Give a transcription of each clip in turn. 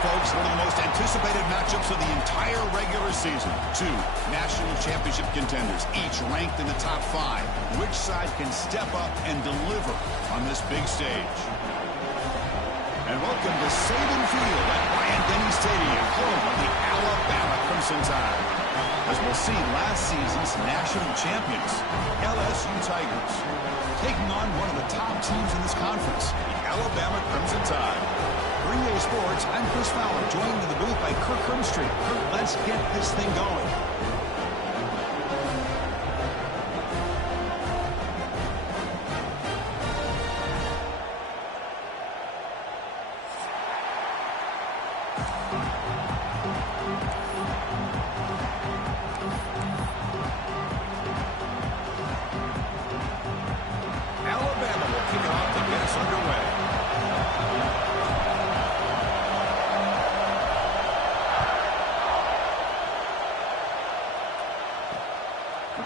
folks, one of the most anticipated matchups of the entire regular season. Two national championship contenders, each ranked in the top 5. Which side can step up and deliver on this big stage? And welcome to Saban Field at Bryant-Denny Stadium, home of the Alabama Crimson Tide. As we'll see, last season's national champions, LSU Tigers, taking on one of the top teams in this conference, the Alabama Crimson Tide. For EA Sports, I'm Chris Fowler, joined in the booth by Kirk Hermstreet. Kirk, let's get this thing going.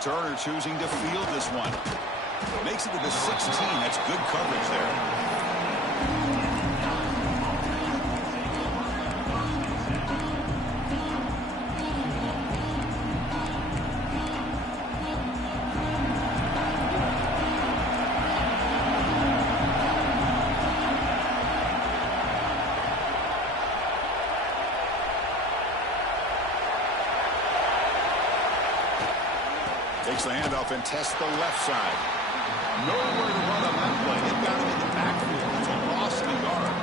Turner choosing to field this one. Makes it to the 16. That's good coverage there. Takes the handoff and tests the left side. Nowhere to run on that play. They've got him in the backfield. It's a loss of the yard.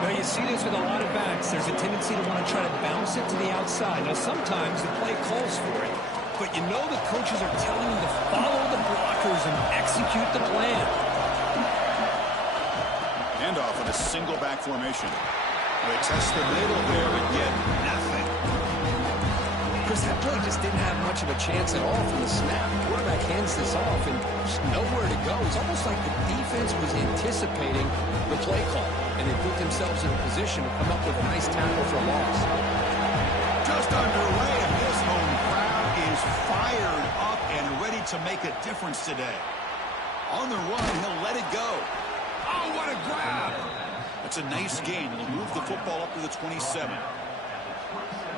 Now you see this with a lot of backs. There's a tendency to want to try to bounce it to the outside. Now sometimes the play calls for it, but you know the coaches are telling them to follow the blockers and execute the plan. Handoff in a single back formation. They test the middle there and get nothing. Chris, that play just didn't have much of a chance at all from the snap. The quarterback hands this off and just nowhere to go. It's almost like the defense was anticipating the play call, and they put themselves in a position to come up with a nice tackle for a loss. Just underway, and this home crowd is fired up and ready to make a difference today. On the run, he'll let it go. Oh, what a grab! That's a nice gain. It'll move the football up to the 27.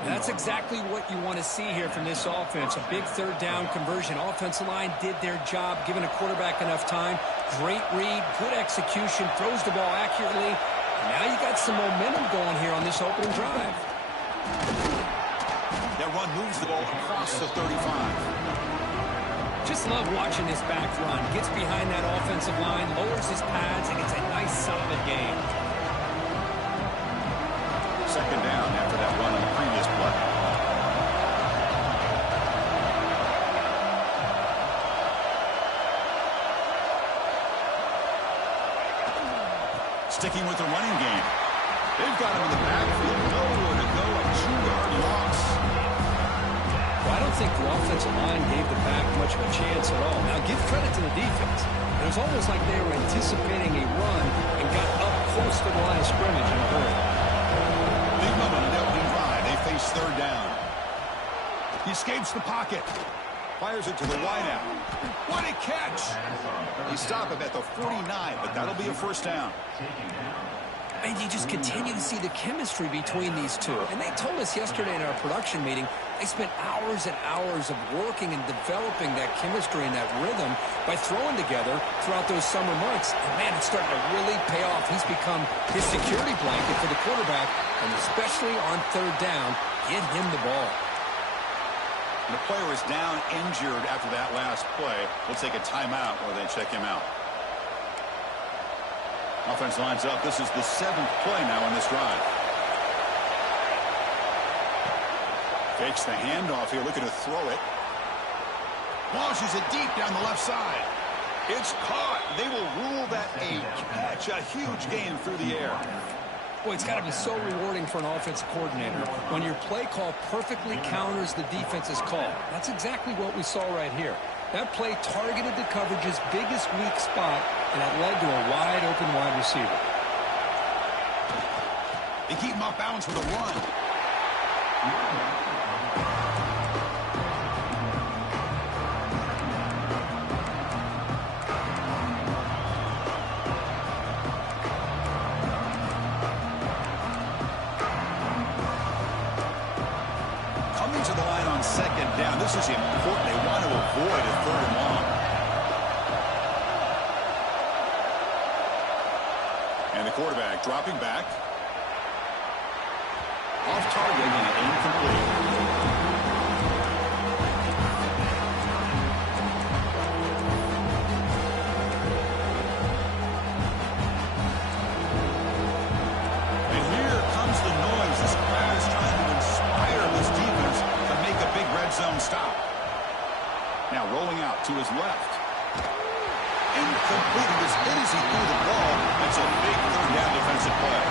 That's exactly what you want to see here from this offense. A big third down conversion. Offensive line did their job, giving a quarterback enough time. Great read, good execution, throws the ball accurately. And now you got some momentum going here on this opening drive. That run moves the ball across the 35. Just love watching this back run. Gets behind that offensive line, lowers his pads, and it's a nice, solid game. Second down after that run on the previous play. Sticking with the running game. They've got him in the backfield. Nowhere to go. A 2-yard loss. Well, I don't think the offensive line gave the back much of a chance at all. Now, give credit to the defense. It was almost like they were anticipating a run and got up close to the line of scrimmage in a hurry. Big moment in the opening drive. They face third down. He escapes the pocket. Fires it to the wideout. What a catch! They stop him at the 49, but that'll be a first down. And you just continue to see the chemistry between these two. And they told us yesterday in our production meeting, they spent hours and hours of working and developing that chemistry and that rhythm by throwing together throughout those summer months. And, man, it's starting to really pay off. He's become his security blanket for the quarterback, and especially on third down, get him the ball. The player is down injured after that last play. We'll take a timeout while they check him out. Offense lines up. This is the 7th play now in this drive. Fakes the handoff here, looking to throw it. Launches it deep down the left side. It's caught. They will rule that a catch. A huge gain through the air. Boy, it's got to be so rewarding for an offensive coordinator when your play call perfectly counters the defense's call. That's exactly what we saw right here. That play targeted the coverage's biggest weak spot, and it led to a wide-open wide receiver. They keep him off balance with a run. quarterback dropping back. Off target and incomplete. And here comes the noise. This crowd is trying to inspire this defense to make a big red zone stop. Now rolling out to his left. Incomplete. He was hit as he threw the ball. That's a big third down defensive play.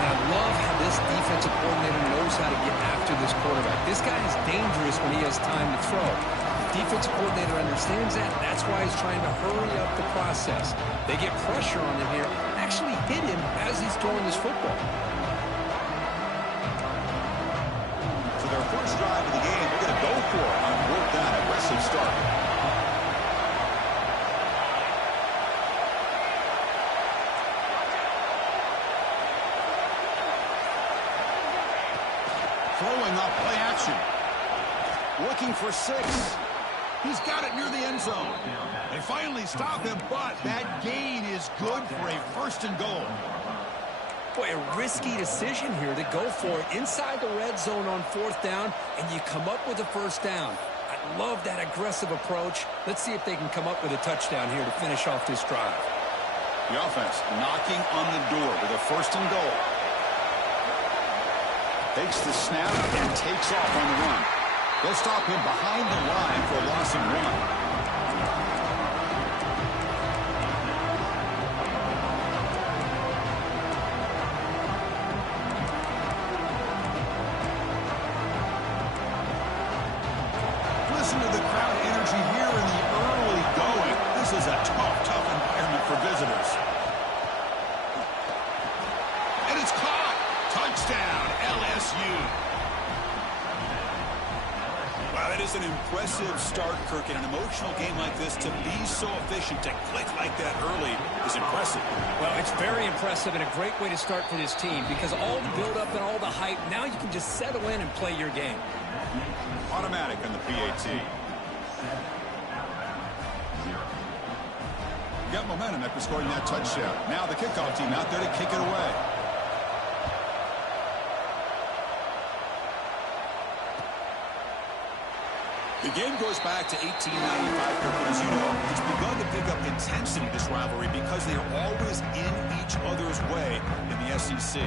And I love how this defensive coordinator knows how to get after this quarterback. This guy is dangerous when he has time to throw. The defensive coordinator understands that. That's why he's trying to hurry up the process. They get pressure on him here. Actually hit him as he's throwing this football. So their first drive of the game, they're going to go for it on fourth down. Aggressive start. Throwing up play action. Looking for 6. He's got it near the end zone. They finally stop him, but that gain is good for a first and goal. Boy, a risky decision here to go for it inside the red zone on fourth down, and you come up with a first down. I love that aggressive approach. Let's see if they can come up with a touchdown here to finish off this drive. The offense knocking on the door with a first and goal. Takes the snap and takes off on the run. They'll stop him behind the line for a loss of 1. Listen to the crowd energy here in the early going. This is a tough environment for visitors. And it's caught. Touchdown, LSU. Wow, that is an impressive start, Kirk. In an emotional game like this, to be so efficient, to click like that early is impressive. Well, it's very impressive and a great way to start for this team because all the build-up and all the hype, now you can just settle in and play your game. Automatic on the PAT. Got momentum after scoring that touchdown. Now the kickoff team out there to kick it away. The game goes back to 1895, but as you know, it's begun to pick up intensity, this rivalry, because they are always in each other's way in the SEC.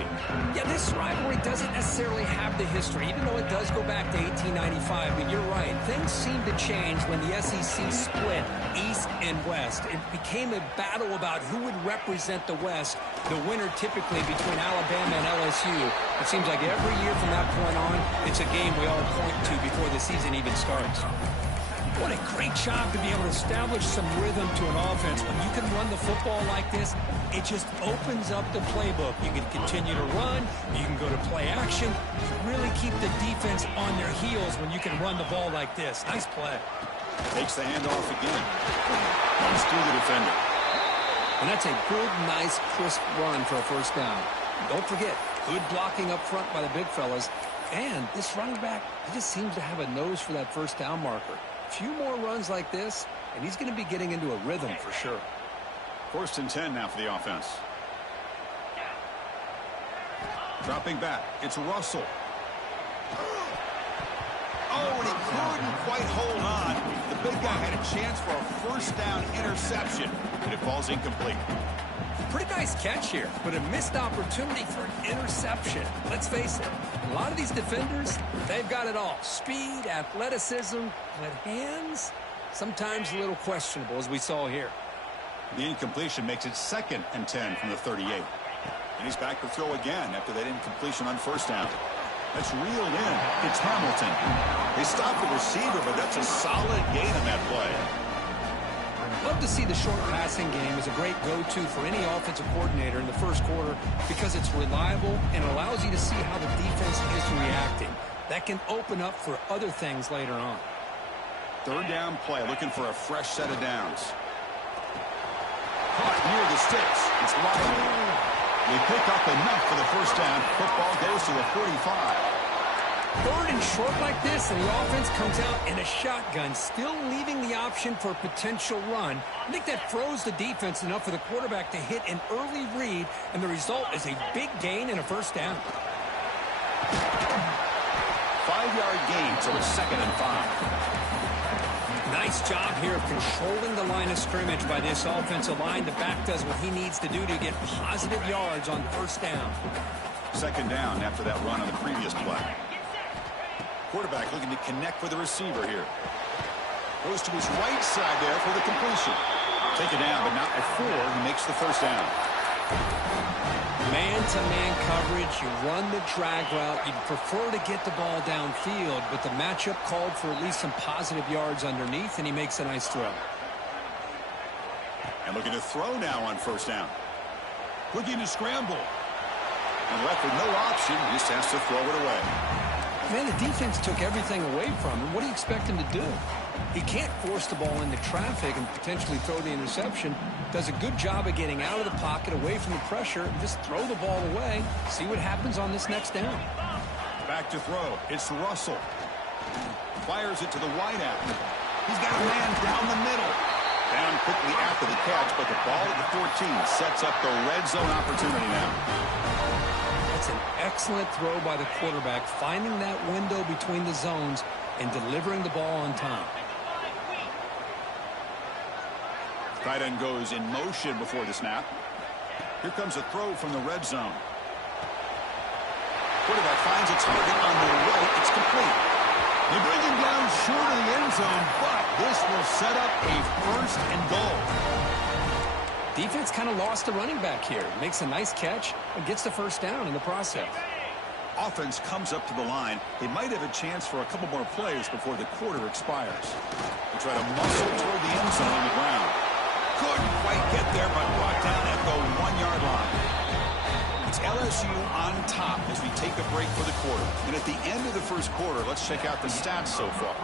Yeah, this rivalry doesn't necessarily have the history, even though it does go back to 1895, but you're right. Things seem to change when the SEC split East and West. It became a battle about who would represent the West, the winner typically between Alabama and LSU. It seems like every year from that point on, it's a game we all point to before the season even starts. What a great job to be able to establish some rhythm to an offense. When you can run the football like this, it just opens up the playbook. You can continue to run. You can go to play action. You really keep the defense on their heels when you can run the ball like this. Nice play. Takes the handoff again. Runs through the defender. And that's a good, nice, crisp run for a first down. Don't forget, good blocking up front by the big fellas. And this running back, he just seems to have a nose for that first down marker. A few more runs like this, and he's going to be getting into a rhythm for sure. First and 10 now for the offense. Dropping back. It's Russell. Oh, and he couldn't quite hold on. The big guy had a chance for a first down interception, and it falls incomplete. Pretty nice catch here, but a missed opportunity for an interception. Let's face it, a lot of these defenders, they've got it all. Speed, athleticism, but hands, sometimes a little questionable, as we saw here. The incompletion makes it 2nd and 10 from the 38. And he's back to throw again after that incompletion on first down. That's reeled in. It's Hamilton. They stopped the receiver, but that's a solid gain on that play. Love to see the short passing game as a great go-to for any offensive coordinator in the first quarter because it's reliable and allows you to see how the defense is reacting. That can open up for other things later on. Third down play, looking for a fresh set of downs. Caught near the sticks. It's Lively. They pick up enough for the first down. Football goes to the 45. Third and short like this, and the offense comes out in a shotgun, still leaving the option for a potential run. I think that froze the defense enough for the quarterback to hit an early read, and the result is a big gain and a first down. 5-yard gain, so it's 2nd and 5. Nice job here of controlling the line of scrimmage by this offensive line. The back does what he needs to do to get positive yards on first down. 2nd down after that run on the previous play. Quarterback looking to connect with the receiver here. Goes to his right side there for the completion. Take it down, but not before he makes the first down. Man-to-man coverage, you run the drag route. You'd prefer to get the ball downfield, but the matchup called for at least some positive yards underneath, and he makes a nice throw. And looking to throw now on first down. Looking to scramble. And left with no option, just has to throw it away. Man, the defense took everything away from him. What do you expect him to do? He can't force the ball into traffic and potentially throw the interception. Does a good job of getting out of the pocket, away from the pressure, and just throw the ball away. See what happens on this next down. Back to throw. It's Russell. Fires it to the wideout. He's got a man down the middle. Down quickly after the catch, but the ball at the 14 sets up the red zone opportunity now. That's an excellent throw by the quarterback, finding that window between the zones and delivering the ball on time. Tight end goes in motion before the snap. Here comes a throw from the red zone. Quarterback finds a target on the right. It's complete. They bring him down short of the end zone, but this will set up a 1st and goal. Defense kind of lost the running back here. Makes a nice catch and gets the first down in the process. Offense comes up to the line. They might have a chance for a couple more plays before the quarter expires. They try to muscle toward the end zone on the ground. Couldn't quite get there, but brought down at the 1-yard line. It's LSU on top as we take a break for the quarter. And at the end of the first quarter, let's check out the stats so far.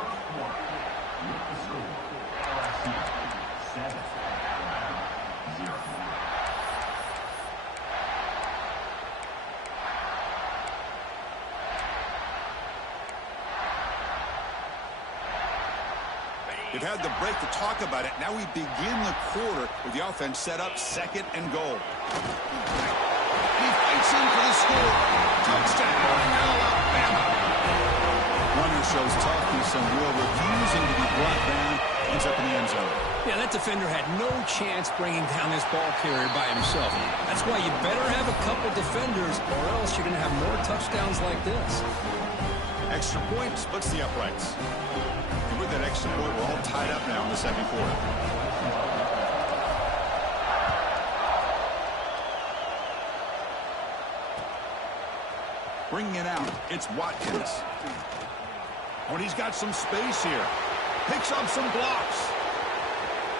We've had the break to talk about it. Now we begin the quarter with the offense set up 2nd and goal. He fights in for the score. Touchdown, Alabama. Runner shows toughness and will, refusing to be brought down. Ends up in the end zone. Yeah, that defender had no chance bringing down this ball carrier by himself. That's why you better have a couple defenders, or else you're going to have more touchdowns like this. Extra point splits the uprights. And with that extra point, we're all tied up now in the second quarter. Bringing it out, it's Watkins. When he's got some space here. Picks up some blocks.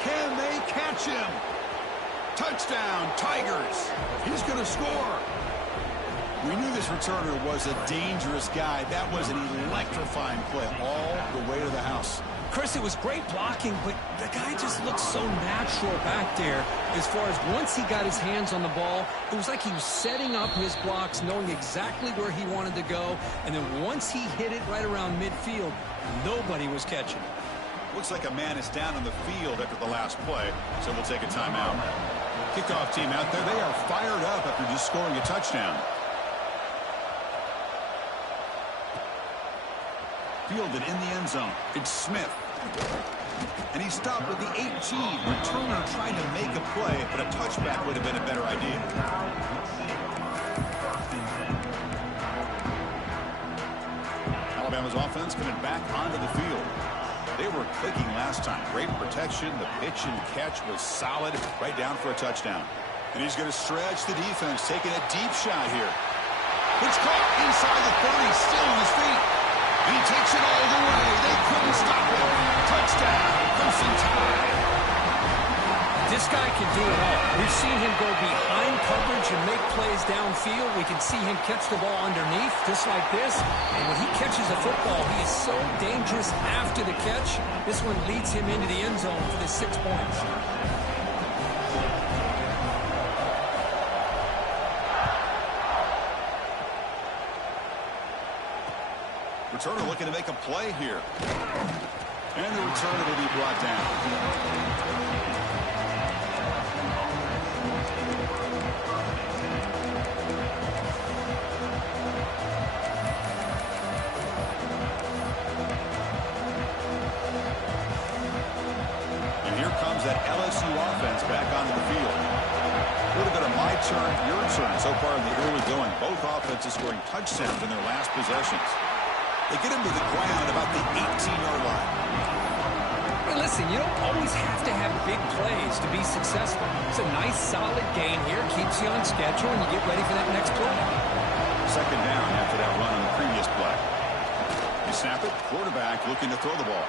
Can they catch him? Touchdown, Tigers. He's going to score. We knew this returner was a dangerous guy. That was an electrifying play all the way to the house. Chris, it was great blocking, but the guy just looked so natural back there. As far as once he got his hands on the ball, it was like he was setting up his blocks, knowing exactly where he wanted to go. And then once he hit it right around midfield, nobody was catching. Looks like a man is down on the field after the last play, so we'll take a timeout. Kickoff team out there, they are fired up after just scoring a touchdown. Fielded in the end zone. It's Smith. And he stopped with the 18. Returner trying to make a play, but a touchback would have been a better idea. Alabama's offense coming back onto the field. They were clicking last time. Great protection. The pitch and catch was solid. Right down for a touchdown. And he's going to stretch the defense, taking a deep shot here. It's caught inside the 30, still on his feet. And he takes it all the way. They couldn't stop him. Touchdown, Crimson Tide. This guy can do it all. We've seen him go behind coverage and make plays downfield. We can see him catch the ball underneath, just like this. And when he catches a football, he is so dangerous after the catch. This one leads him into the end zone for the 6 points. Returner looking to make a play here. And the returner will be brought down. That LSU offense back onto the field. Would have been a my turn, your turn so far in the early going. Both offenses scoring touchdowns in their last possessions. They get him to the ground about the 18-yard line. Hey, listen, you don't always have to have big plays to be successful. It's a nice, solid gain here. Keeps you on schedule, and you get ready for that next play. Second down after that run on the previous play. You snap it, quarterback looking to throw the ball.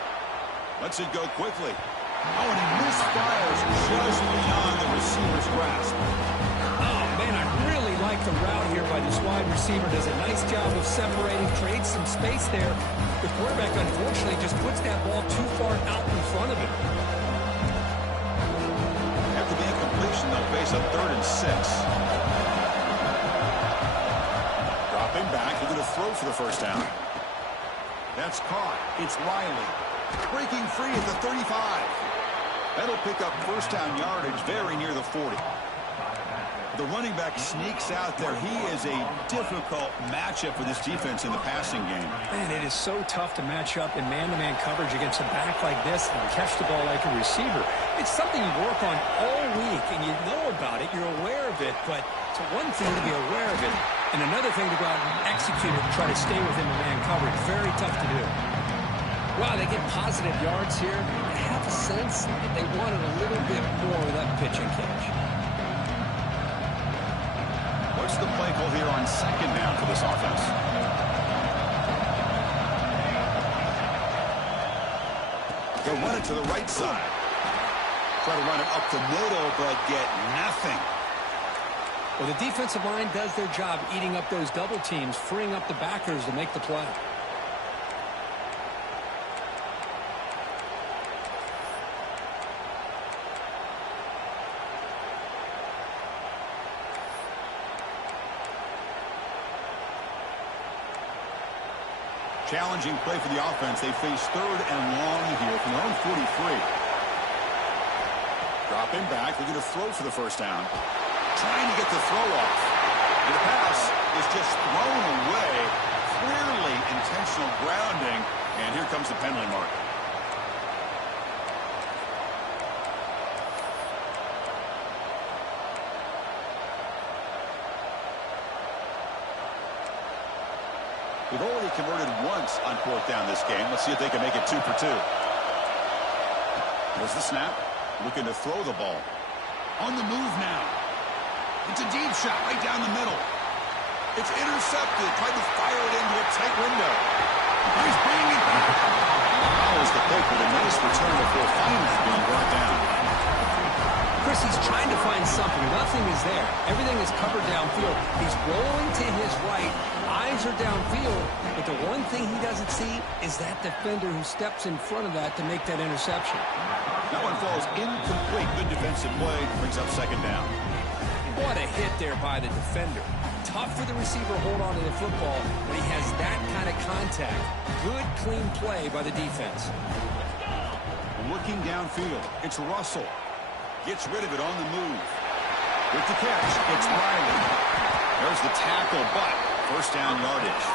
Lets it go quickly. Oh, and he misfires just beyond the receiver's grasp. Oh, man, I really like the route here by this wide receiver. Does a nice job of separating, creates some space there. The quarterback, unfortunately, just puts that ball too far out in front of him. After the incompletion, they'll face a 3rd and 6. Dropping back, they're going to throw for the first down. That's caught. It's Riley. Breaking free at the 35. That'll pick up first down yardage very near the 40. The running back sneaks out there. He is a difficult matchup for this defense in the passing game. Man, it is so tough to match up in man-to-man coverage against a back like this and catch the ball like a receiver. It's something you work on all week, and you know about it. You're aware of it, but it's one thing to be aware of it, and another thing to go out and execute it and try to stay within the man coverage. Very tough to do. Wow, they get positive yards here. I have a sense that they wanted a little bit more of that pitch and catch. What's the play call here on second down for this offense? They'll run it to the right side. Try to run it up the middle, but get nothing. Well, the defensive line does their job eating up those double teams, freeing up the backers to make the play. Challenging play for the offense. They face 3rd and long here from their own 43. Dropping back. They're going to throw for the first down. Trying to get the throw off. And the pass is just thrown away. Clearly intentional grounding. And here comes the penalty mark. They've already converted once on 4th down this game. Let's see if they can make it 2 for 2. There's the snap. Looking to throw the ball. On the move now. It's a deep shot right down the middle. It's intercepted. Tried to fire it into a tight window. He's bringing it back. Follows the pick with a nice return before finally being brought down. Chris, he's trying to find something. Nothing is there. Everything is covered downfield. He's rolling to his right. Eyes are downfield. But the one thing he doesn't see is that defender who steps in front of that to make that interception. That one falls incomplete. Good defensive play. Brings up second down. What a hit there by the defender. Tough for the receiver to hold on to the football when he has that kind of contact. Good, clean play by the defense. Looking downfield. It's Russell. Gets rid of it on the move. With the catch, it's Riley. There's the tackle, but first down yardage.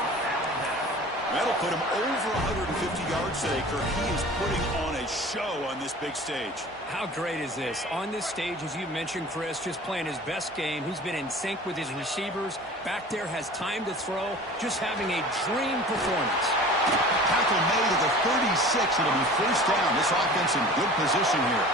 That'll put him over 150 yards today, Kirk. He is putting on a show on this big stage. How great is this? On this stage, as you mentioned, Chris, just playing his best game. He's been in sync with his receivers. Back there, has time to throw. Just having a dream performance. Tackle made at the 36. It'll be first down. This offense in good position here.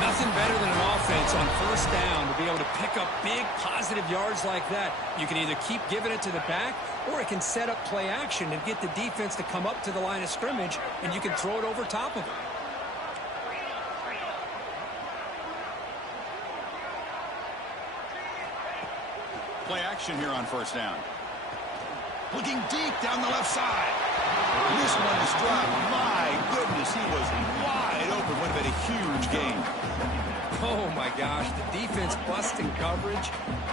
Nothing better than an offense on first down to be able to pick up big positive yards like that. You can either keep giving it to the back, or it can set up play action and get the defense to come up to the line of scrimmage, and you can throw it over top of it. Play action here on first down. Looking deep down the left side. This one is dropped. My goodness, he was wide open. Would have been a huge gain. Oh, my gosh. The defense busting coverage.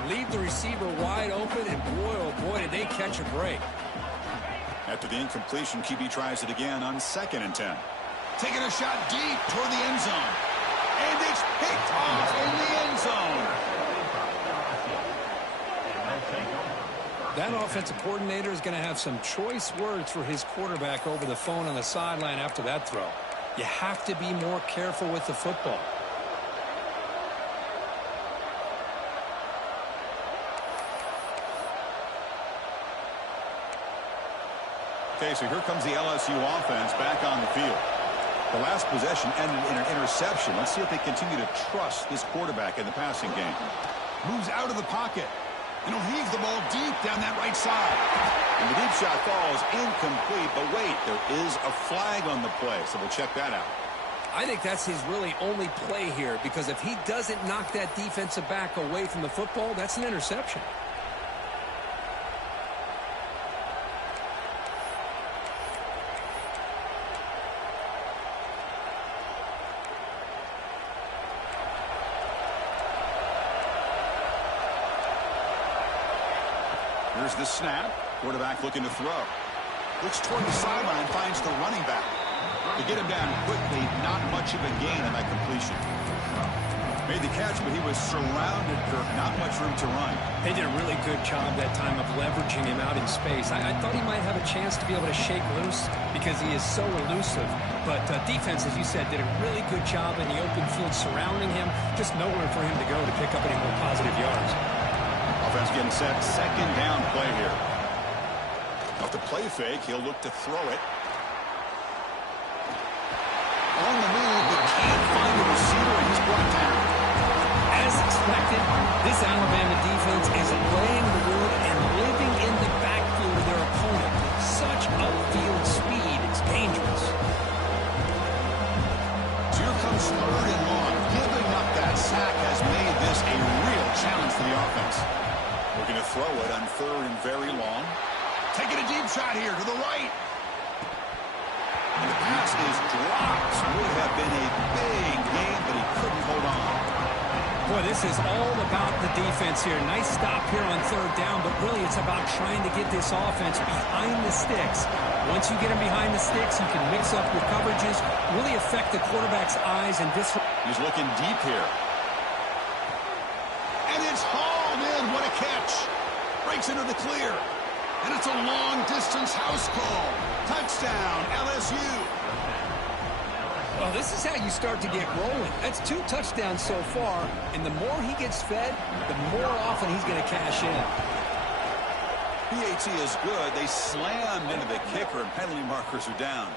Leave the receiver wide open, and boy, oh boy, did they catch a break. After the incompletion, QB tries it again on 2nd and 10. Taking a shot deep toward the end zone. And it's picked off in the end zone. That offensive coordinator is going to have some choice words for his quarterback over the phone on the sideline after that throw. You have to be more careful with the football. Okay, so here comes the LSU offense back on the field. The last possession ended in an interception. Let's see if they continue to trust this quarterback in the passing game. Moves out of the pocket. And he'll heave the ball deep down that right side. And the deep shot falls incomplete. But wait, there is a flag on the play, so we'll check that out. I think that's his really only play here, because if he doesn't knock that defensive back away from the football, that's an interception. Here's the snap. Quarterback looking to throw. Looks toward the sideline, finds the running back. To get him down quickly, not much of a gain on that completion. Made the catch, but he was surrounded, Kirk. Not much room to run. They did a really good job that time of leveraging him out in space. I thought he might have a chance to be able to shake loose because he is so elusive. But defense, as you said, did a really good job in the open field surrounding him. Just nowhere for him to go to pick up any more positive yards. Offense getting set. 2nd down play here. Off the play fake, he'll look to throw it. On the move, but can't find the receiver, and he's brought down. As expected, this Alabama defense is laying the wood and living in the backfield of their opponent. Such upfield speed, it's dangerous. So here comes 3rd and long. Giving up that sack has made this a real challenge for the offense. Looking to throw it on 3rd and very long. Taking a deep shot here to the right. And the pass is dropped. Would have been a big game, but he couldn't hold on. Boy, this is all about the defense here. Nice stop here on 3rd down, but really it's about trying to get this offense behind the sticks. Once you get him behind the sticks, you can mix up your coverages, really affect the quarterback's eyes and He's looking deep here. And it's hauled in. What a catch. Breaks into the clear. And it's a long-distance house call. Touchdown, LSU. Well, this is how you start to get rolling. That's 2 touchdowns so far, and the more he gets fed, the more often he's going to cash in. PAT is good. They slammed into the kicker, and penalty markers are down.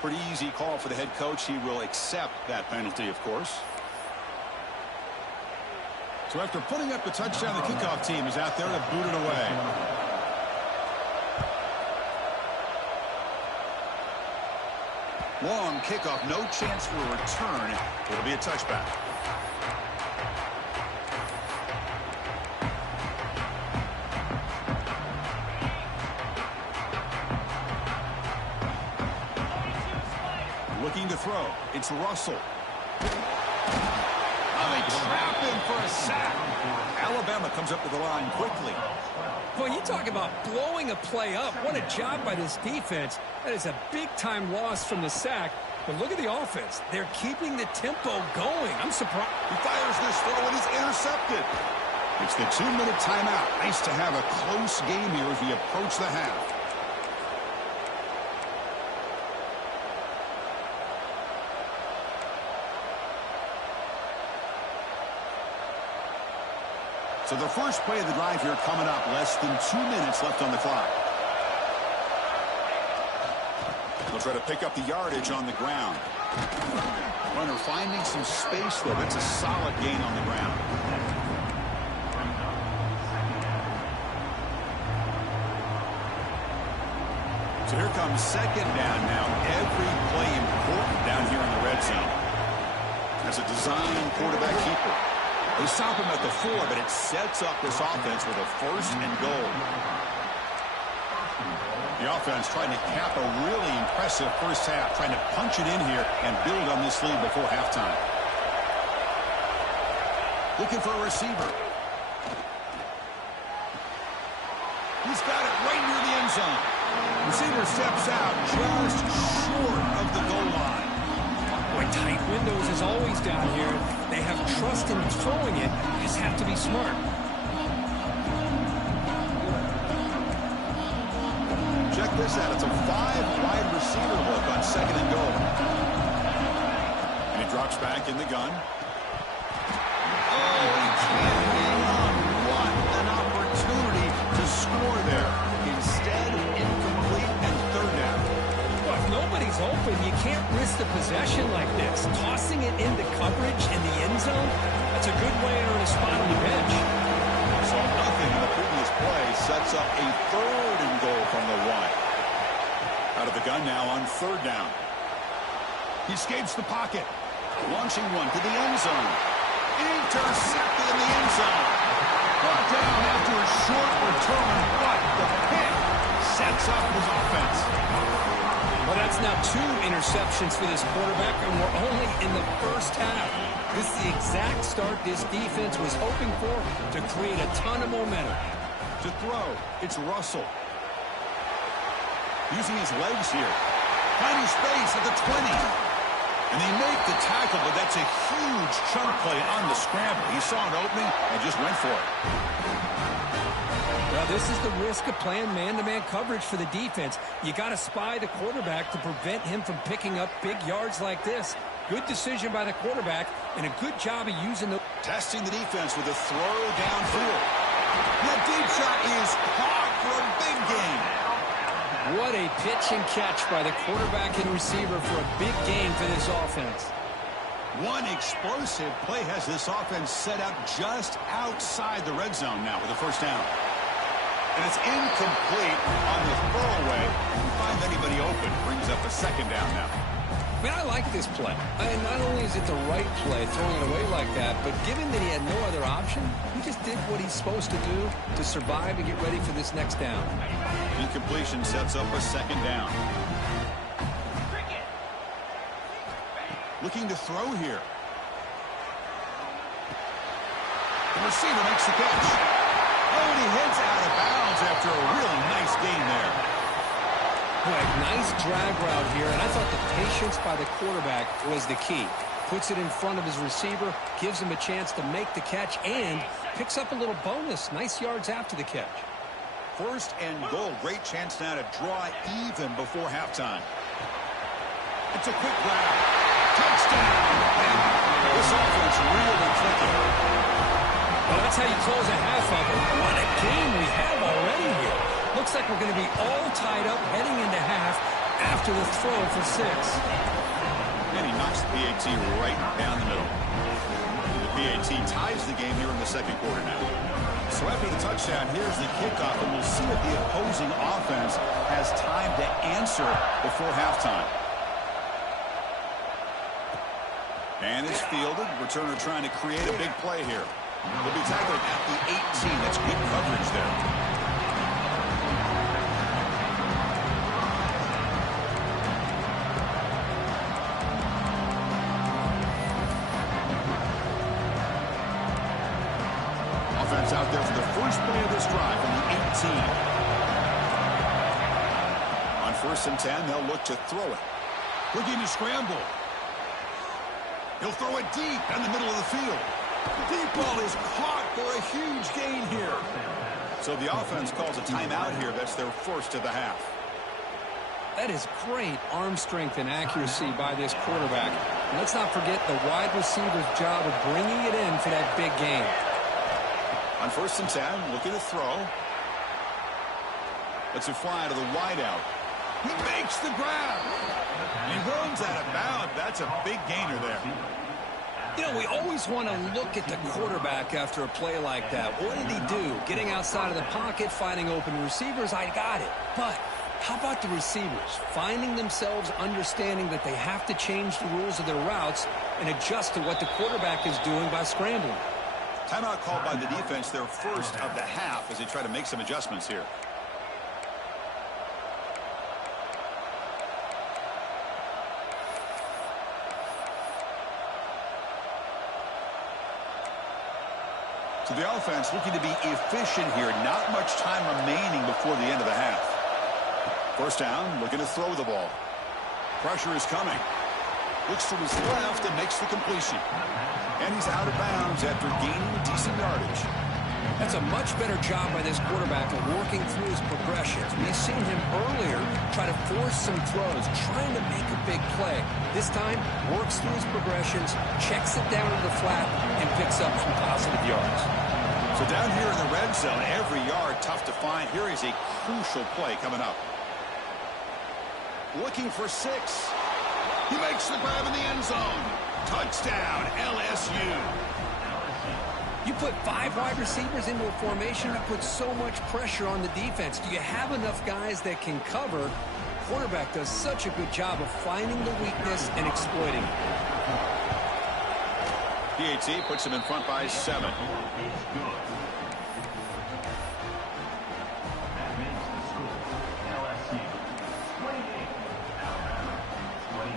Pretty easy call for the head coach. He will accept that penalty, of course. So after putting up the touchdown, the kickoff team is out there to boot it away. Long kickoff, no chance for a return. It'll be a touchback. Looking to throw. It's Russell. Oh, they trap him for a sack. Alabama comes up to the line quickly. Well, you talk about blowing a play up. What a job by this defense. That is a big-time loss from the sack. But look at the offense. They're keeping the tempo going. I'm surprised. He fires this throw and it's intercepted. It's the 2-minute timeout. Nice to have a close game here as we approach the half. So the first play of the drive here coming up. Less than 2 minutes left on the clock. They'll try to pick up the yardage on the ground. Runner finding some space there. That's a solid gain on the ground. So here comes 2nd down now. Every play important down here in the red zone. That's a design quarterback keeper. They stop him at the 4, but it sets up this offense with a 1st and goal. The offense trying to cap a really impressive first half, trying to punch it in here and build on this lead before halftime. Looking for a receiver. He's got it right near the end zone. Receiver steps out just short of the goal line. Boy, tight windows as always down here. They have trust in throwing it. You just have to be smart. Check this out. It's a 5-wide receiver look on 2nd and goal. And he drops back in the gun. Oh, he can't hang on. What an opportunity to score there. Instead, incomplete and 3rd down. Well, if nobody's open, you can't risk the possession like this. Tossing it into coverage in the end zone, that's a good way to earn a spot on the bench. So nothing in the previous play sets up a 3rd and goal from the 1. Out of the gun now on 3rd down. He escapes the pocket. Launching one to the end zone. Intercepted in the end zone. Brought down after a short return, but the pick sets up his offense. Well, that's now 2 interceptions for this quarterback, and we're only in the first half. This is the exact start this defense was hoping for to create a ton of momentum. To throw, it's Russell. Using his legs here. Finding space at the 20. And they make the tackle, but that's a huge chunk play on the scramble. He saw an opening and just went for it. Well, this is the risk of playing man-to-man coverage for the defense. You got to spy the quarterback to prevent him from picking up big yards like this. Good decision by the quarterback and a good job of using the... Testing the defense with a throw downfield. That deep shot is caught for a big gain. What a pitch and catch by the quarterback and receiver for a big gain for this offense. One explosive play has this offense set up just outside the red zone now with a 1st down. And it's incomplete on the throwaway. Didn't find anybody open. Brings up a 2nd down now. Man, I like this play. And not only is it the right play, throwing it away like that, but given that he had no other option, he just did what he's supposed to do to survive and get ready for this next down. Incompletion sets up a 2nd down. Looking to throw here. The receiver makes the catch. Oh, and he heads out of bounds after a really nice gain there. Boy, nice drag route here, and I thought the patience by the quarterback was the key. Puts it in front of his receiver, gives him a chance to make the catch, and picks up a little bonus. Nice yards after the catch. 1st and goal. Great chance now to draw even before halftime. It's a quick grab. Touchdown. And this offense really clicking. Well, that's how you close a half of it. What a game we have already here. Looks like we're going to be all tied up heading into half after the throw for 6. And he knocks the PAT right down the middle. The PAT ties the game here in the 2nd quarter now. So after the touchdown, here's the kickoff, and we'll see if the opposing offense has time to answer before halftime. And it's fielded. Returner trying to create a big play here. He'll be tackled at the 18. That's good coverage there. Offense out there for the first play of this drive on the 18. On 1st and 10, they'll look to throw it. Looking to scramble. He'll throw it deep down the middle of the field. The deep ball is caught for a huge gain here. So the offense calls a timeout here. That's their 1st of the half. That is great arm strength and accuracy by this quarterback. And let's not forget the wide receiver's job of bringing it in for that big gain. On 1st and 10, looking to throw. Lets it fly to the wideout. He makes the grab. He runs out of bounds. That's a big gainer there. You know, we always want to look at the quarterback after a play like that. What did he do? Getting outside of the pocket, finding open receivers, I got it. But how about the receivers? Finding themselves understanding that they have to change the rules of their routes and adjust to what the quarterback is doing by scrambling. Timeout called by the defense, their 1st of the half, as they try to make some adjustments here. So the offense looking to be efficient here. Not much time remaining before the end of the half. First down, looking to throw the ball. Pressure is coming. Looks to his left and makes the completion. And he's out of bounds after gaining decent yardage. That's a much better job by this quarterback of working through his progressions. We've seen him earlier try to force some throws, trying to make a big play. This time, works through his progressions, checks it down to the flat, and picks up some positive yards. So down here in the red zone, every yard tough to find. Here is a crucial play coming up. Looking for 6. He makes the grab in the end zone. Touchdown, LSU. You put 5 wide receivers into a formation, that puts so much pressure on the defense. Do you have enough guys that can cover? Quarterback does such a good job of finding the weakness and exploiting it. PAT puts him in front by 7.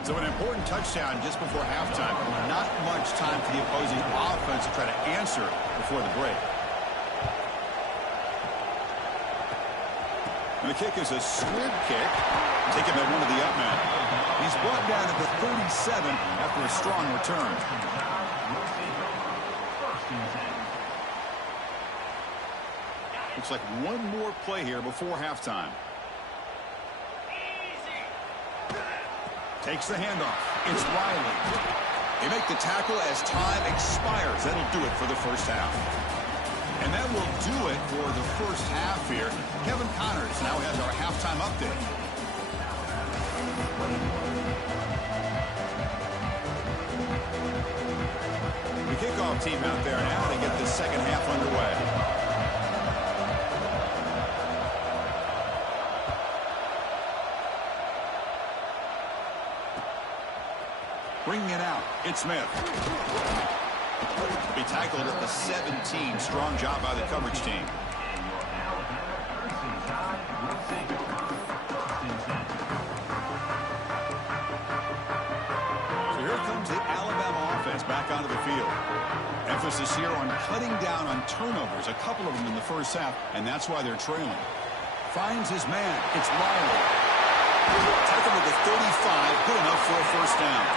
So an important touchdown just before halftime. Not much time for the opposing offense to try to answer before the break. And the kick is a squib kick. Taken by one of the up men. He's brought down at the 37 after a strong return. Looks like one more play here before halftime. Takes the handoff. It's Riley. They make the tackle as time expires. That'll do it for the first half. And that will do it for the first half here. Kevin Connors now has our halftime update. The kickoff team out there now to get the second half underway. Bringing it out, it's Smith. Be tackled at the 17. Strong job by the coverage team. So here comes the Alabama offense back onto the field. Emphasis here on cutting down on turnovers, a couple of them in the first half, and that's why they're trailing. Finds his man, it's Riley. Tackled at the 35, good enough for a first down.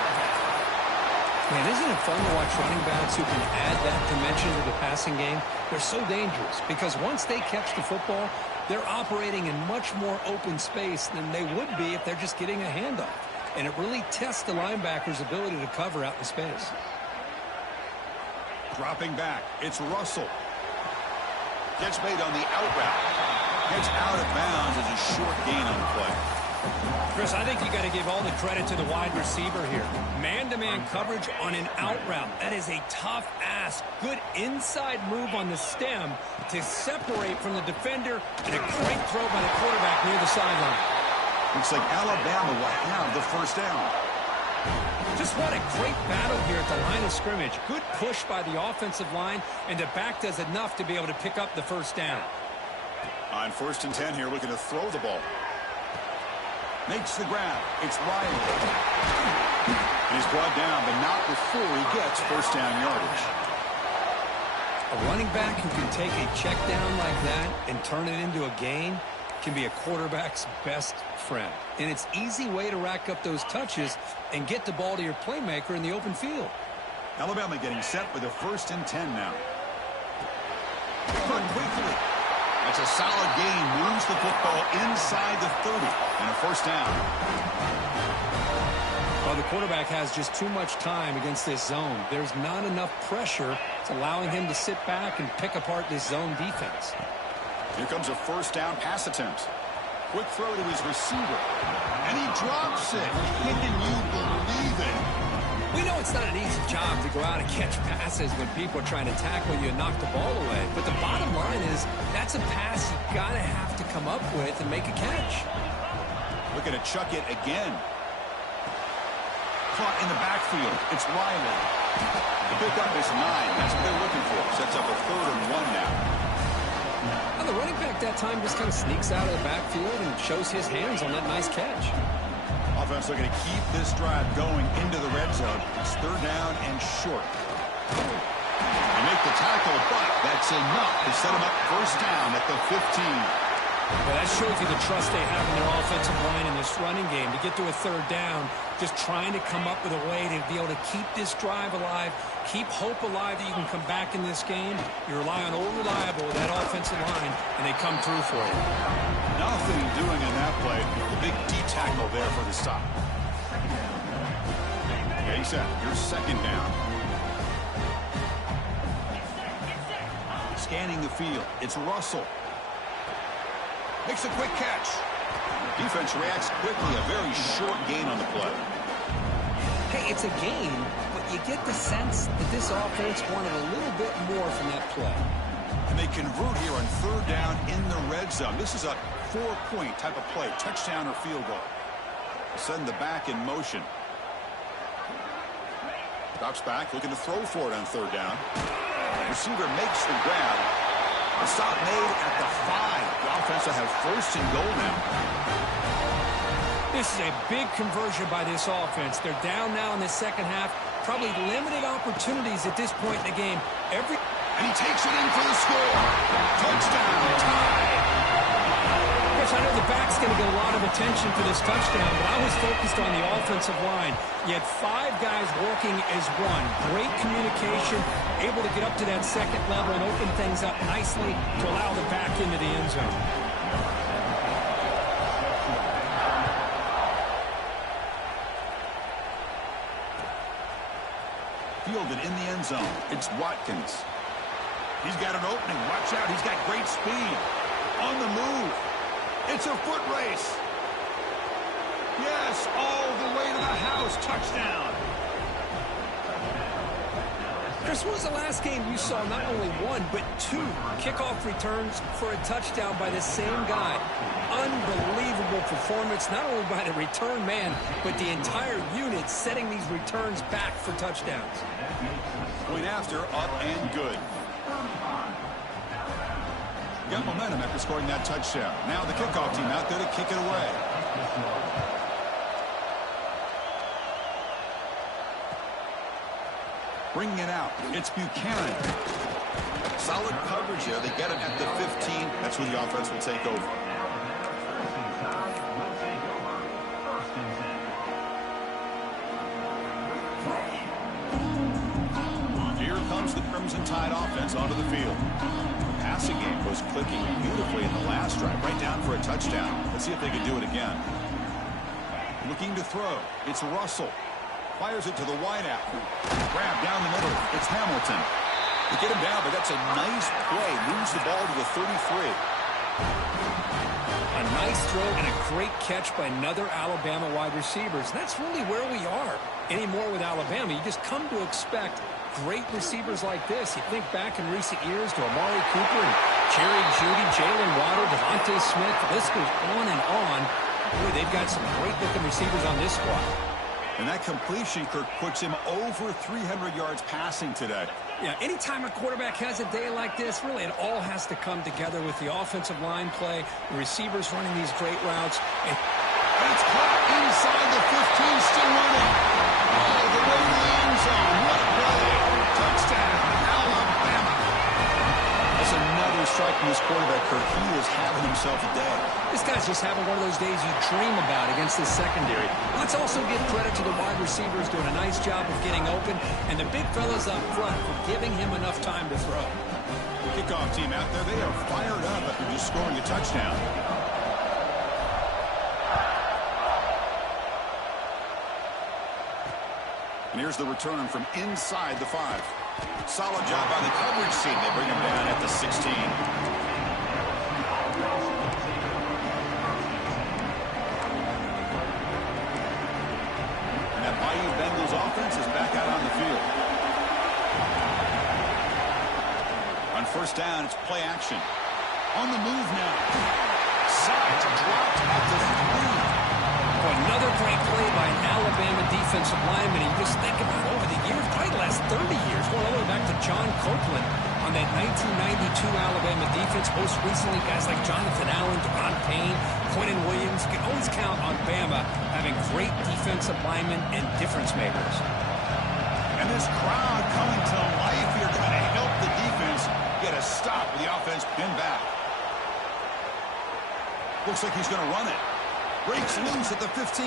Man, isn't it fun to watch running backs who can add that dimension to the passing game? They're so dangerous because once they catch the football, they're operating in much more open space than they would be if they're just getting a handoff. And it really tests the linebacker's ability to cover out in space. Dropping back, it's Russell. Catch made on the out route. Gets out of bounds as a short gain on the play. Chris, I think you got to give all the credit to the wide receiver here. Man-to-man coverage on an out route. That is a tough ask. Good inside move on the stem to separate from the defender, and a great throw by the quarterback near the sideline. Looks like Alabama will have the first down. Just what a great battle here at the line of scrimmage. Good push by the offensive line, and the back does enough to be able to pick up the first down. On 1st and 10 here, looking to throw the ball. Makes the grab. It's Riley. He's brought down, but not before he gets first down yardage. A running back who can take a check down like that and turn it into a gain can be a quarterback's best friend. And it's an easy way to rack up those touches and get the ball to your playmaker in the open field. Alabama getting set with a 1st and 10 now. Cut quickly. That's a solid gain. Moves the football inside the 30 and a first down. Well, the quarterback has just too much time against this zone. There's not enough pressure. It's allowing him to sit back and pick apart this zone defense. Here comes a first down pass attempt. Quick throw to his receiver. And he drops it. Can you believe it? We know it's not an easy job to go out and catch passes when people are trying to tackle you and knock the ball away. But the bottom line is that's a pass you got to have to come up with and make a catch. Looking to chuck it again. Caught in the backfield. It's Riley. The pickup is 9. That's what they're looking for. Sets up a 3rd and 1 now. Well, the running back that time just kind of sneaks out of the backfield and shows his hands on that nice catch. Offense looking to keep this drive going into the red zone. It's 3rd down and short. They make the tackle, but that's enough to set him up first down at the 15. Well, that shows you the trust they have in their offensive line in this running game. To get to a third down, just trying to come up with a way to be able to keep this drive alive, keep hope alive that you can come back in this game. You rely on old reliable, that offensive line, and they come through for you. Nothing doing in that play. The big D tackle there for the stop. Getting set. Here's second down. Scanning the field. It's Russell. Makes a quick catch. Defense reacts quickly. A very short gain on the play. Hey, it's a gain, but you get the sense that this offense wanted a little bit more from that play. And they convert here on third down in the red zone. This is a 4-point type of play. Touchdown or field goal. Send the back in motion. Drops back, looking to throw for it on third down. Receiver makes the grab. A stop made at the 5. The offense will have first and goal now. This is a big conversion by this offense. They're down now in the second half. Probably limited opportunities at this point in the game. And he takes it in for the score. Touchdown, tie. I know the back's going to get a lot of attention for this touchdown, but I was focused on the offensive line. You had 5 guys working as one. Great communication, able to get up to that second level and open things up nicely to allow the back into the end zone. Fielded in the end zone. It's Watkins. He's got an opening. Watch out. He's got great speed. On the move. It's a foot race. Yes, all the way to the house. Touchdown. Chris, when was the last game you saw not only 1, but 2 kickoff returns for a touchdown by the same guy? Unbelievable performance, not only by the return man, but the entire unit setting these returns back for touchdowns. Point after, up and good. Got momentum after scoring that touchdown. Now the kickoff team out there to kick it away. Bringing it out. It's Buchanan. Solid coverage here. They get him at the 15. That's where the offense will take over. Here comes the Crimson Tide offense onto the field. Passing game was clicking beautifully in the last drive, right down for a touchdown. Let's see if they can do it again. Looking to throw. It's Russell. Fires it to the wideout. Grab down the middle. It's Hamilton. They get him down, but that's a nice play. Moves the ball to the 33. A nice throw and a great catch by another Alabama wide receivers. That's really where we are anymore with Alabama. You just come to expect great receivers like this. You think back in recent years to Amari Cooper and Jerry Jeudy, Jalen Waddle, Devontae Smith. The list goes on and on. Boy, they've got some great-looking receivers on this squad. And that completion, Kirk, puts him over 300 yards passing today. Yeah, anytime a quarterback has a day like this, really it all has to come together with the offensive line play, the receivers running these great routes. And it's caught inside the 15, still running. All the way to the end zone. What a play. Touchdown, Alabama. That's another strike from this quarterback, Kirk. He is having himself a day. This guy's just having one of those days you dream about against this secondary. Let's also give credit to the wide receivers doing a nice job of getting open, and the big fellas up front for giving him enough time to throw. Kickoff team out there, they are fired up after just scoring a touchdown. And here's the return from inside the 5. Solid job by the coverage team. They bring him down at the 16. And that Bayou Bengals offense is back out on the field. On first down, it's play action. On the move now. Side dropped at the 3. Another great play by an Alabama defensive lineman. You just think about over the years, probably the last 30 years, going all the way back to John Copeland on that 1992 Alabama defense. Most recently, guys like Jonathan Allen, Devon Payne, Quentin Williams. You can always count on Bama having great defensive linemen and difference makers. And this crowd coming to life here, trying to help the defense get a stop with the offense pinned back. Looks like he's going to run it. Breaks loose at the 15.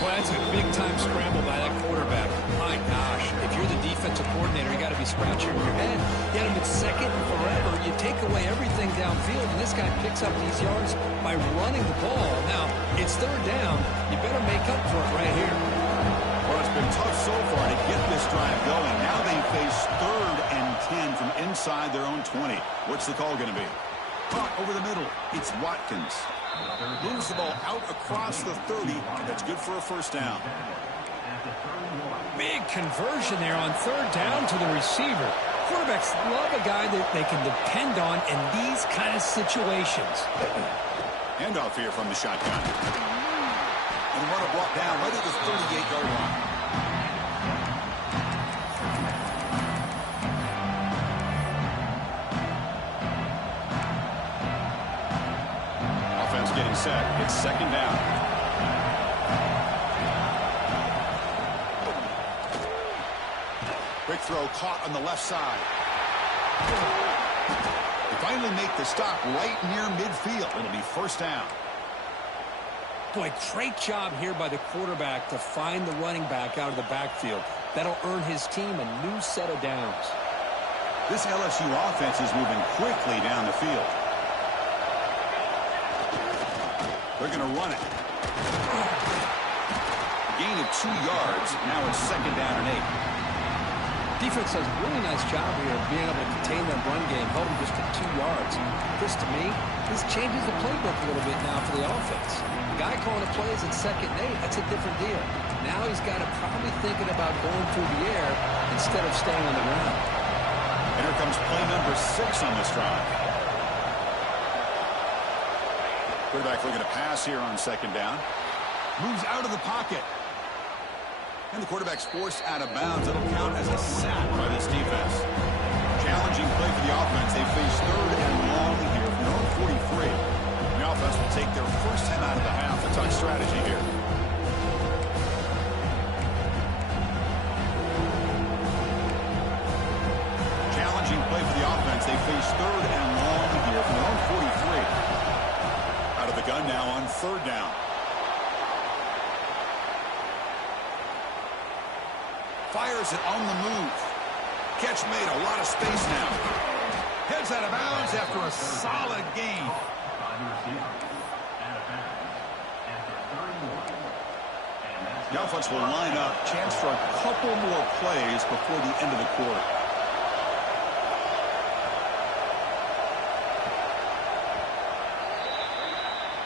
Well, that's a big-time scramble by that quarterback. My gosh, if you're the defensive coordinator, you got to be scratching your head. Get him at second and forever. You take away everything downfield, and this guy picks up these yards by running the ball. Now, it's third down. You better make up for it right here. Well, it's been tough so far to get this drive going. Now they face 3rd and 10 from inside their own 20. What's the call going to be? Caught over the middle. It's Watkins. Moves the ball out across the 30. That's good for a first down. Big conversion there on third down to the receiver. Quarterbacks love a guy that they can depend on in these kind of situations. Handoff here from the shotgun. And the runner brought down right at the 38-yard line. Offense getting set. It's second down. Quick throw caught on the left side. They finally make the stop right near midfield. It'll be first down. Boy, great job here by the quarterback to find the running back out of the backfield. That'll earn his team a new set of downs. This LSU offense is moving quickly down the field. They're going to run it. Gain of 2 yards. Now it's second down and 8. Defense does a really nice job here of being able to contain that run game, hold them just at 2 yards. Chris, to me, this changes the playbook a little bit now for the offense. The guy calling the plays at second and 8, that's a different deal. Now he's got to probably thinking about going through the air instead of staying on the ground. And here comes play number 6 on this drive. Quarterback looking to pass here on second down. Moves out of the pocket. And the quarterback's forced out of bounds. That'll count as a sack by this defense. Challenging play for the offense. They face 3rd and long here from their own 43. The offense will take their first 10 out of the half. A touch strategy here. Challenging play for the offense. They face 3rd and long here from their own 43. Out of the gun now on 3rd down. Fires it on the move. Catch made, a lot of space now. Heads out of bounds after a solid gain. The offense will line up. Chance for a couple more plays before the end of the quarter.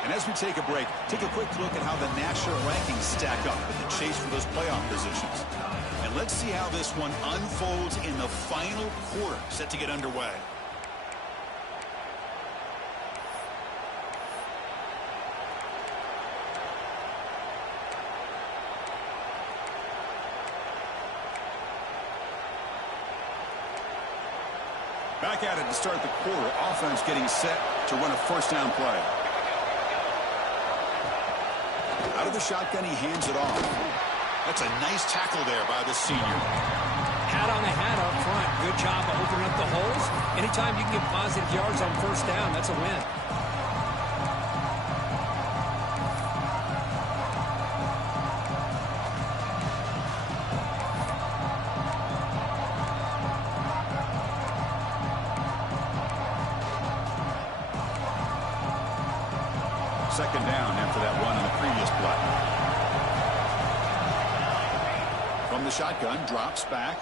And as we take a break, take a quick look at how the national rankings stack up in the chase for those playoff positions. And let's see how this one unfolds in the final quarter, set to get underway. Back at it to start the quarter. Offense getting set to run a first down play. Out of the shotgun, he hands it off. That's a nice tackle there by the senior. Hat on the hat up front. Good job of opening up the holes. Anytime you can get positive yards on first down, that's a win. Second down after that run in the previous play. From the shotgun, drops back.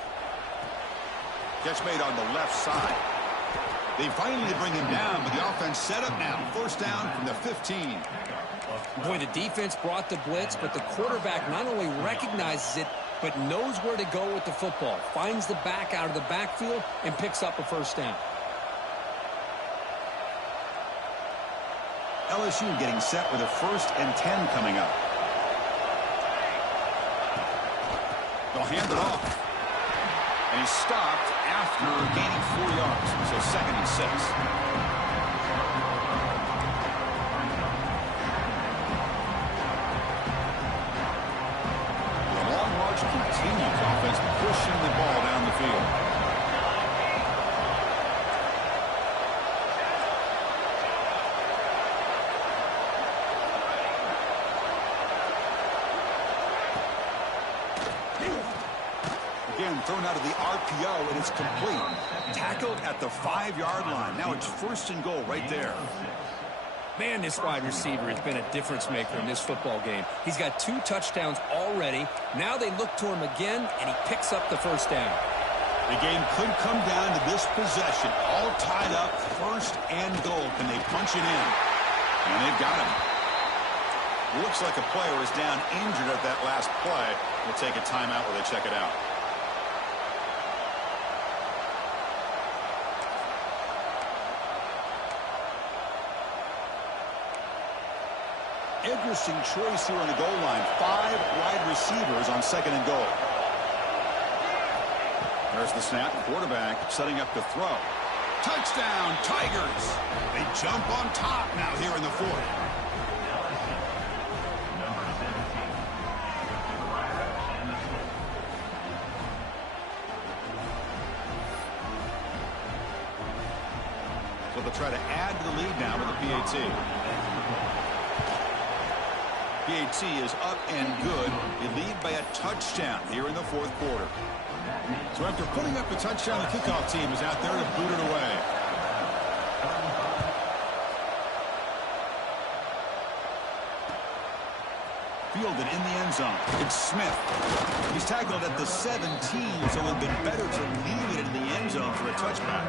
Catch made on the left side. They finally bring him down, but the offense set up now. First down from the 15. Boy, the defense brought the blitz, but the quarterback not only recognizes it, but knows where to go with the football. Finds the back out of the backfield and picks up a first down. LSU getting set with a 1st and 10 coming up. They'll hand it off. And he's stopped after gaining 4 yards. So 2nd and 6. The long march continues. Offense pushing the ball down the field. and thrown out of the RPO, and it's complete. Tackled at the 5-yard line. Now it's 1st and goal right there. Man, this wide receiver has been a difference maker in this football game. He's got 2 touchdowns already. Now they look to him again, and he picks up the 1st down. The game could come down to this possession. All tied up, 1st and goal. Can they punch it in? And they've got him. Looks like a player is down injured at that last play. We'll take a timeout while they check it out. Interesting choice here on the goal line. 5 wide receivers on 2nd and goal. There's the snap. Quarterback setting up to throw. Touchdown, Tigers. They jump on top now here in the 4th. So they'll try to add to the lead now with the PAT. PAT is up and good. They lead by a touchdown here in the 4th quarter. So after putting up a touchdown, the kickoff team is out there to boot it away. Fielded in the end zone. It's Smith. He's tackled at the 17, so it would have been better to leave it in the end zone for a touchback.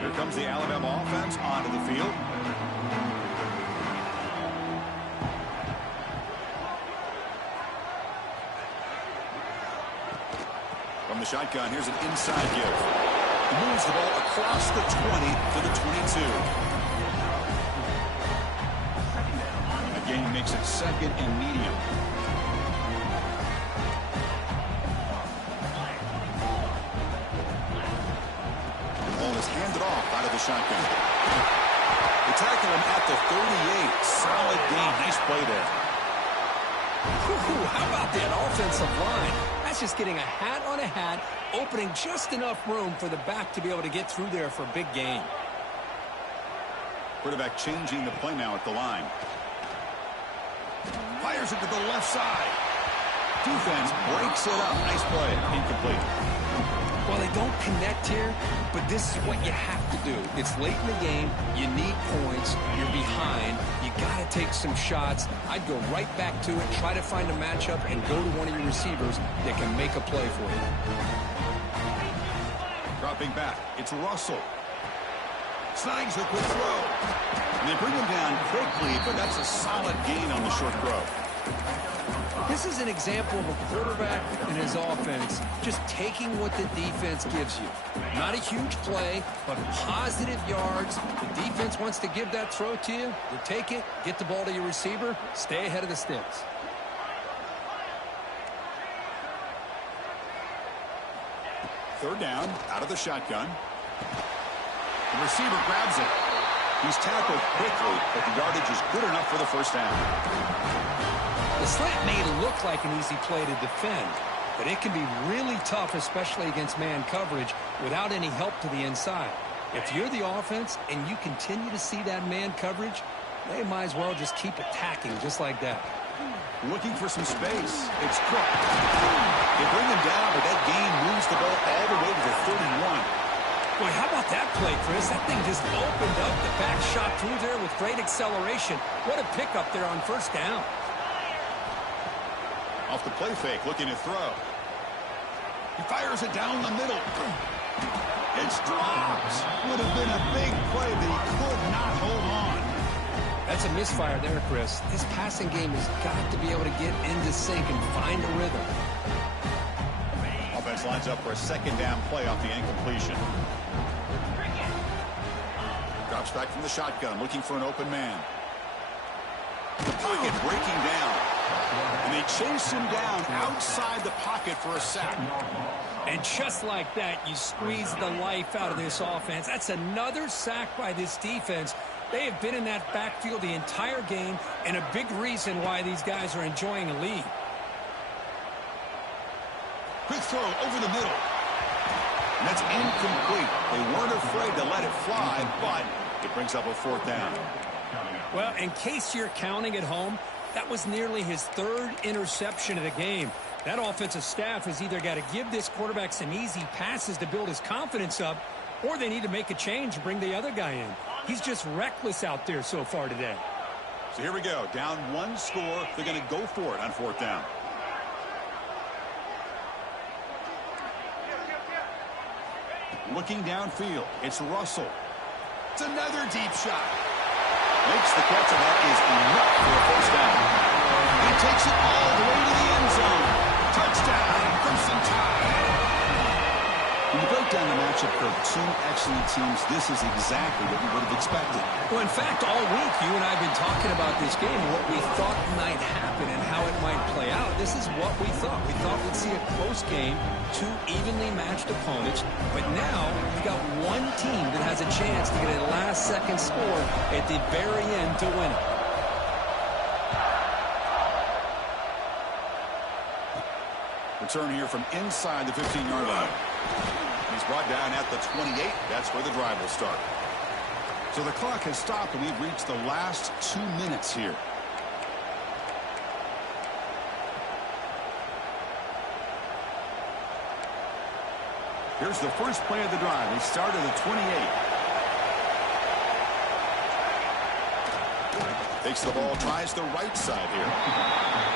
Here comes the Alabama offense onto the field. From the shotgun, here's an inside give. He moves the ball across the 20 to the 22. Again, makes it 2nd and medium. The ball is handed off out of the shotgun. They tackle him at the 38. Solid gain. Nice play there. How about that offensive line? That's just getting a hat on a hat, opening just enough room for the back to be able to get through there for a big gain. Quarterback changing the play now at the line. Fires it to the left side. Defense breaks it up. Nice play. Incomplete. Well, they don't connect here, but this is what you have to do. It's late in the game. You need points. You're behind. You got to take some shots. I'd go right back to it, try to find a matchup, and go to one of your receivers that can make a play for you. Dropping back. It's Russell. Snags a quick throw. And they bring him down quickly, but that's a solid gain on the short throw. This is an example of a quarterback and his offense just taking what the defense gives you. Not a huge play, but positive yards. The defense wants to give that throw to you. You take it, get the ball to your receiver, stay ahead of the sticks. Third down, out of the shotgun. The receiver grabs it. He's tackled quickly, but the yardage is good enough for the 1st down. The slant may look like an easy play to defend, but it can be really tough, especially against man coverage, without any help to the inside. If you're the offense and you continue to see that man coverage, they might as well just keep attacking just like that. Looking for some space. It's Cook. They bring him down, but that gain moves the ball all the way to the 31. Boy, how about that play, Chris? That thing just opened up. The back shot through there with great acceleration. What a pickup there on 1st down. Off the play fake, looking to throw. He fires it down the middle. It's dropped. Would have been a big play, but he could not hold on. That's a misfire there, Chris. This passing game has got to be able to get into sync and find a rhythm. Offense lines up for a 2nd down play off the incompletion. Drops back from the shotgun, looking for an open man. The pocket breaking down. And they chase him down outside the pocket for a sack. And just like that, you squeeze the life out of this offense. That's another sack by this defense. They have been in that backfield the entire game, and a big reason why these guys are enjoying a lead. Quick throw over the middle. And that's incomplete. They weren't afraid to let it fly, but it brings up a 4th down. Well, in case you're counting at home, That was nearly his third interception of the game. That offensive staff has either got to give this quarterback some easy passes to build his confidence up, or they need to make a change and bring the other guy in. He's just reckless out there so far today. So here we go. Down one score. They're going to go for it on fourth down. Looking downfield. It's Russell. It's another deep shot. Makes the catch, and that is enough for a first down. He takes it all the way to the end zone. Touchdown, Crimson Tide. When you break down the matchup for two excellent teams, this is exactly what we would have expected. Well, in fact, all week you and I have been talking about this game, what we thought might happen and how it might play out. This is what we thought. We thought we'd see a close game, two evenly matched opponents, but now you've got one team that has a chance to get a last-second score at the very end to win it. Return here from inside the 15-yard line. He's brought down at the 28. That's where the drive will start. So the clock has stopped, and we've reached the last 2 minutes here. Here's the first play of the drive. They start at the 28. Takes the ball, tries the right side here.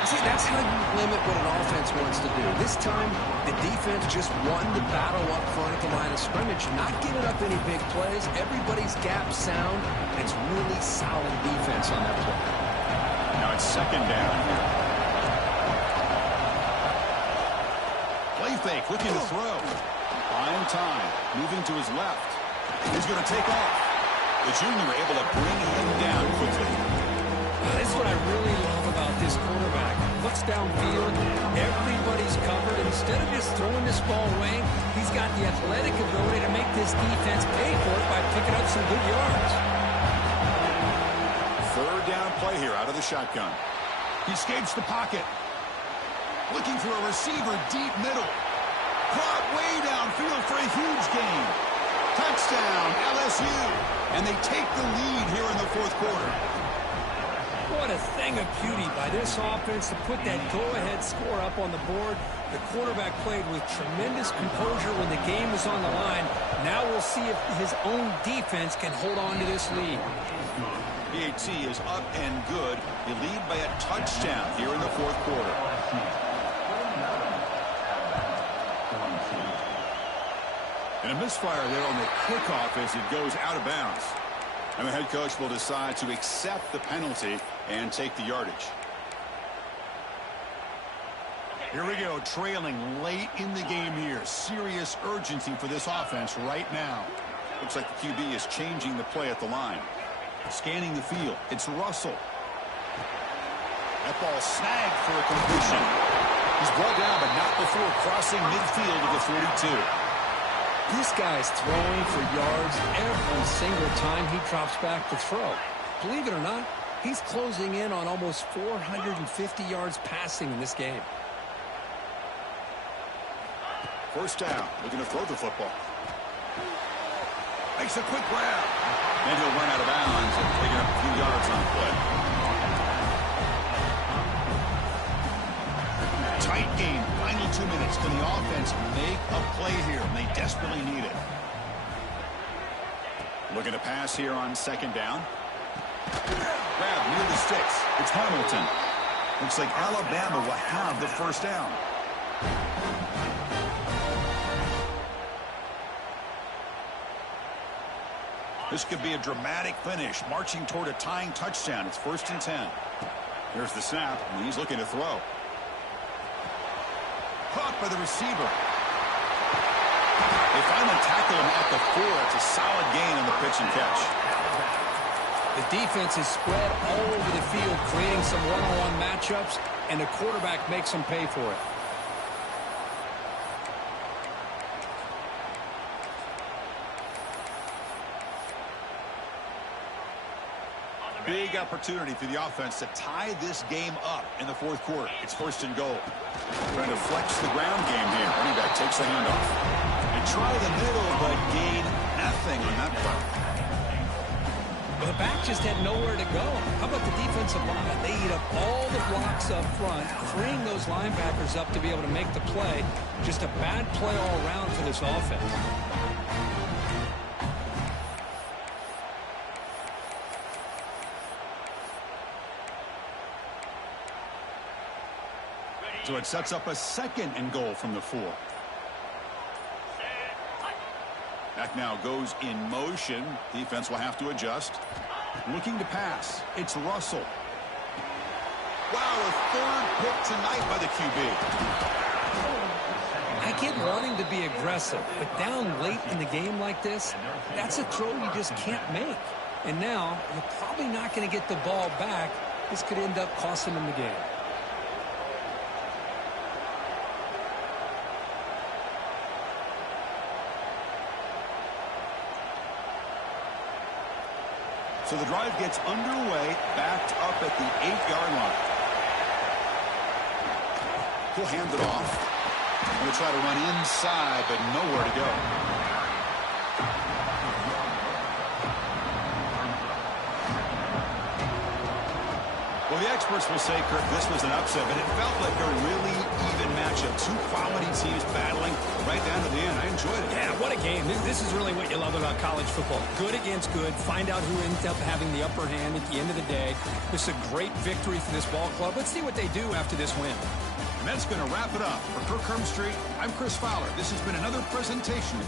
See, that's how you limit what an offense wants to do. This time, the defense just won the battle up front at the line of scrimmage, not giving up any big plays. Everybody's gap sound, and it's really solid defense on that play. Now it's second down here. Play fake, looking to throw. Buying time, moving to his left. He's going to take off. The junior able to bring him down quickly. This is what I really love about this quarterback. Looks downfield, everybody's covered. Instead of just throwing this ball away, he's got the athletic ability to make this defense pay for it by picking up some good yards. Third down play here out of the shotgun. He escapes the pocket. Looking for a receiver deep middle. Caught way downfield for a huge gain. Touchdown, LSU. And they take the lead here in the fourth quarter. What a thing of beauty by this offense to put that go-ahead score up on the board. The quarterback played with tremendous composure when the game was on the line. Now we'll see if his own defense can hold on to this lead. PAT is up and good. They lead by a touchdown here in the fourth quarter. And a misfire there on the kickoff as it goes out of bounds. And the head coach will decide to accept the penalty and take the yardage. Here we go, trailing late in the game here. Serious urgency for this offense right now. Looks like the QB is changing the play at the line. Scanning the field, it's Russell. That ball snagged for a completion. He's brought down, but not before crossing midfield of the 42. This guy's throwing for yards every single time he drops back to throw. Believe it or not, he's closing in on almost 450 yards passing in this game. First down, looking to throw the football. Makes a quick grab. And he'll run out of bounds and taking up a few yards on the play. Tight game, final 2 minutes. Can the offense make a play here? And they desperately need it. Looking to pass here on second down. Grab near the sticks. It's Hamilton. Looks like Alabama will have the first down. This could be a dramatic finish, marching toward a tying touchdown. It's 1st and 10. Here's the snap, and he's looking to throw. Caught by the receiver. They finally tackle him at the 4. It's a solid gain on the pitch and catch. The defense is spread all over the field, creating some one-on-one matchups, and the quarterback makes them pay for it. Big opportunity for the offense to tie this game up in the fourth quarter. It's 1st and goal. Trying to flex the ground game here. Running back takes the handoff. They try the middle, but gain nothing on that play. Well, the back just had nowhere to go. How about the defensive line? They eat up all the blocks up front, freeing those linebackers up to be able to make the play. Just a bad play all around for this offense. So it sets up a 2nd and goal from the 4. Back now goes in motion. Defense will have to adjust. Looking to pass. It's Russell. Wow, a 3rd pick tonight by the QB. I get wanting to be aggressive, but down late in the game like this, that's a throw you just can't make. And now, you're probably not going to get the ball back. This could end up costing them the game. So the drive gets underway, backed up at the 8-yard line. He'll hand it off. He'll try to run inside, but nowhere to go. Well, the experts will say, Kirk, this was an upset, but it felt like a really even matchup. 2 quality teams battling right down to the end. I enjoyed it. Yeah, what a game. This is really what you love about college football. Good against good. Find out who ends up having the upper hand at the end of the day. This is a great victory for this ball club. Let's see what they do after this win. And that's going to wrap it up. For Kirk Hermstreet, I'm Chris Fowler. This has been another presentation